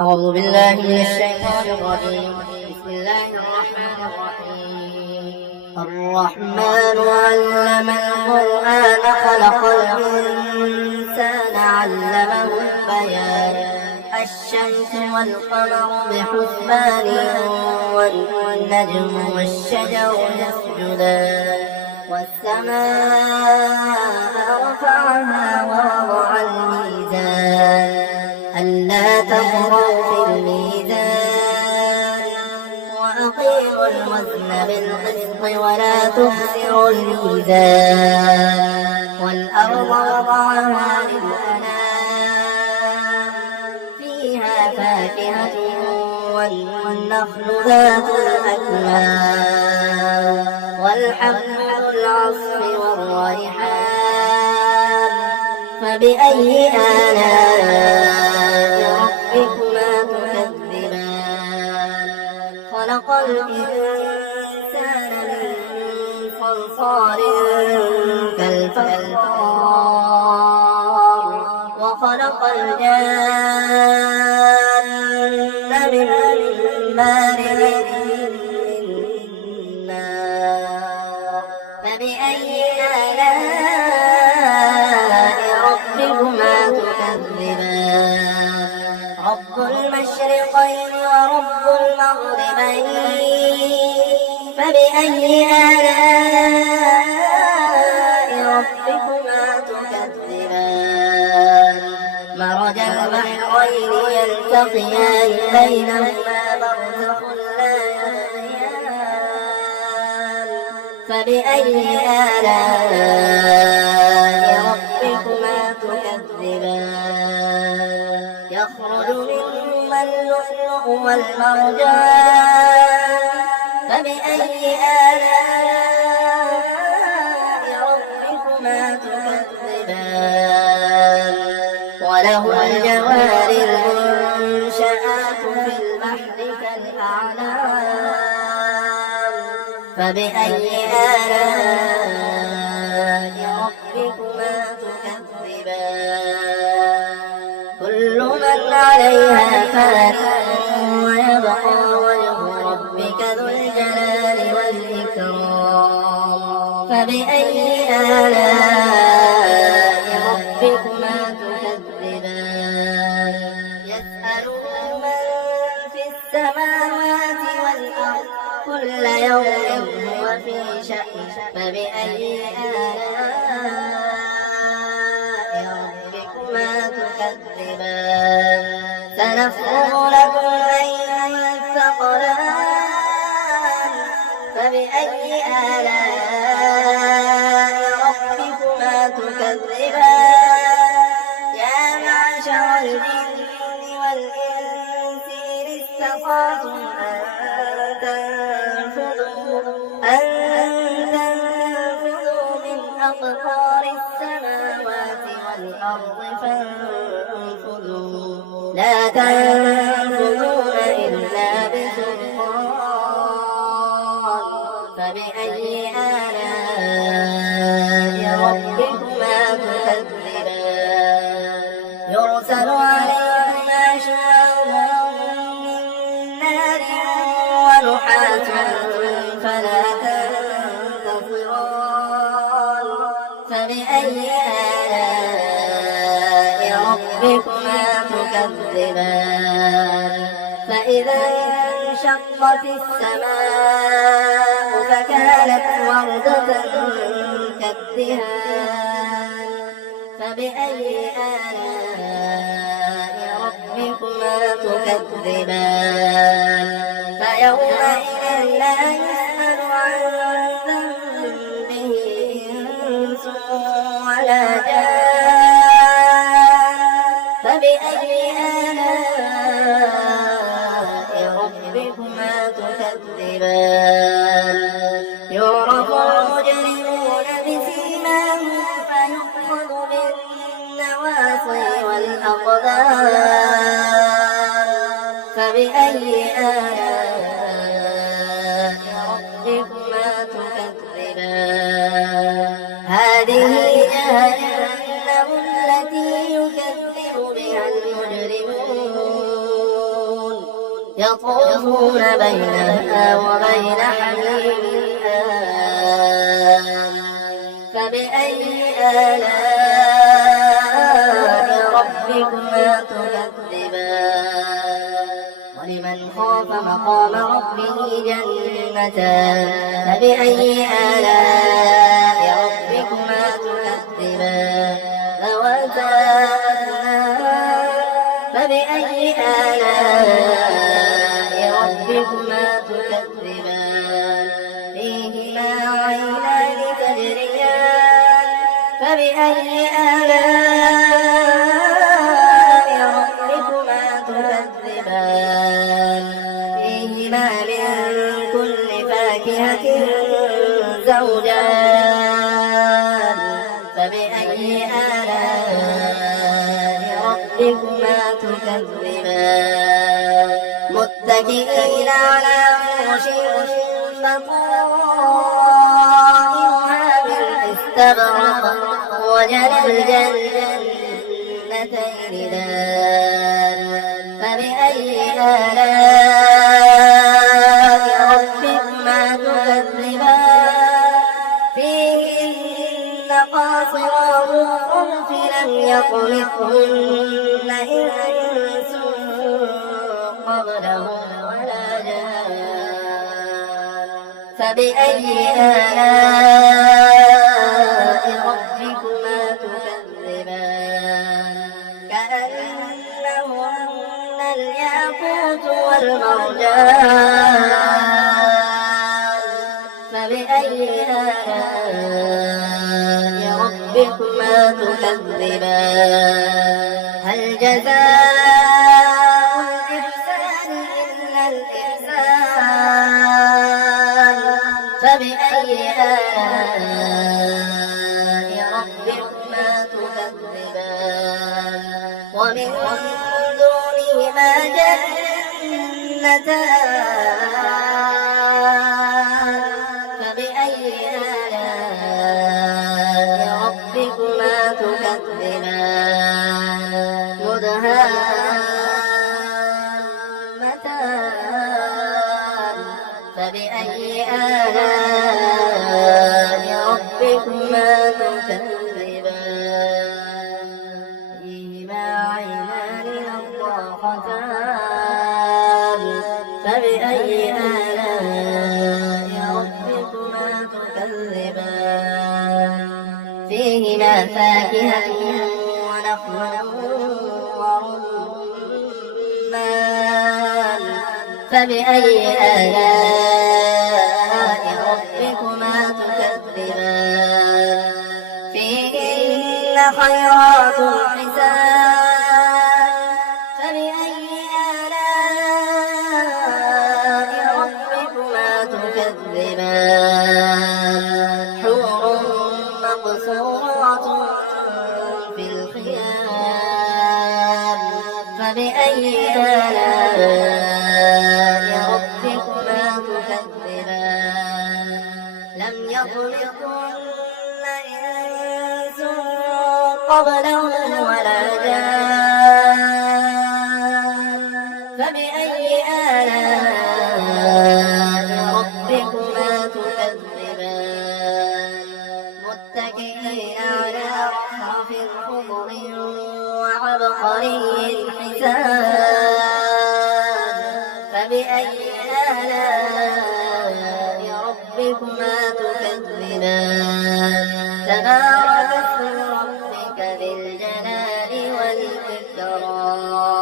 أعوذ بالله من الشيطان الرجيم. بسم الله الرحمن الرحيم. الرحمن علم القرآن خلق الإنسان علمه البيان. الشمس والقمر بحسبان والنجم والشجر يسجدان والسماء رفعها ووضع الميزان ألا تطغوا في الميزان وأقيموا الوزن بالقسط ولا تخسروا الميزان والأرض وضعها للأنام فيها فاكهة والنخل ذات الأكمام والحب ذو العصف والريحان فبأي آلاء ربكما تكذبان خلق الإنسان من صلصال كالفخار وخلق الجان من مارج من نار فبأي آلاء ربكما تكذبان رب المشرقين ورب المغربين فبأي آلاء ربكما تكذبان مرج البحرين يلتقيان بينهما برزخ لا يبغيان فبأي آلاء ربكما تكذبان يخرج منهما اللؤلؤ والمرجان فبأي آلاء ربكما تكذبان وله الجوار المنشآت في البحر كالأعلام فبأي آلاء ربكما تكذبان كل من عليها فان ويبقى وجه ربك ذو الجلال والإكرام فبأي آلاء ربكما تكذبان يسأله من في السماوات والأرض كل يوم هو في شأن فبأي آلاء ربكما تكذبان سنفرغ لكم أيها الثقلان فبأي آلاء ربكما تكذبان يا معشر الجن والإنس إن استطعتم أن تنفذوا من أقطار السماوات والأرض فانفذوا لا تنفذون إلا بسلطان فبأي آلاء ربكما تكذبان يرسل عليهما شواظ من نار ونحاس فلا تنتصران فبأي آلاء ربكما تكذبان فإذا انشقت السماء فكانت وردة كالدهان فبأي آلاء ربكما تكذبان فيومئذ لا يسأل عن ذنبه إنس ولا جان فبأي آلاء ربكما تكذبان يعرف المجرمون بسيماهم فيؤخذ بالنواصي والأقدام فبأي آلاء ربكما تكذبان هذه جهنم التي يكذب بها المجرمون يطوفون بينها وبين حميم آن فبأي آلاء ربكما تكذبان ولمن خاف مقام ربه جنتان فبأي آلاء ربكما تكذبان ذواتا أفنان فبأي آلاء ربكما تكذبان فيهما عينان تجريان فبأي آلاء ربكما تكذبان فيهما من كل فاكهة زوجان فبأي آلاء ربكما تكذبان متكئين على فرش بطائنها من استبرق وجنى الجنتين دان فبأي آلاء ربكما تكذبان فيهن قاصرات الطرف لم يطمثهن إنس قبلهم ولا جان فبأي آلاء ربكما تكذبان كأنهن الياقوت والمرجان فبأي آلاء ربكما تكذبان هل جزاء الإحسان إلا الإحسان فبأي آلاء ربكما تكذبان ومن دونهما جنتان فبأي آلاء ربكما تكذبان مدهامتان فبأي آلاء ربكما تكذبان فيهما عينان نضاختان فبأي آلاء ربكما تكذبان فيهما فاكهة ونخل ورمان فبأي آلاء ربكما تكذبان فيهن خيرات حسان فبأي آلاء ربكما تكذبان حور مقصورات في الخيام فبأي آلاء ربكما تكذبان لم يطمثهن إنس قبلهم ولا جان فبأي آلاء ربكما تكذبان متكئين على رفرف خضر وعبقري حسان فبأي آلاء ربكما تكذبان تبارك اسم ربك ذي الجلال والإكرام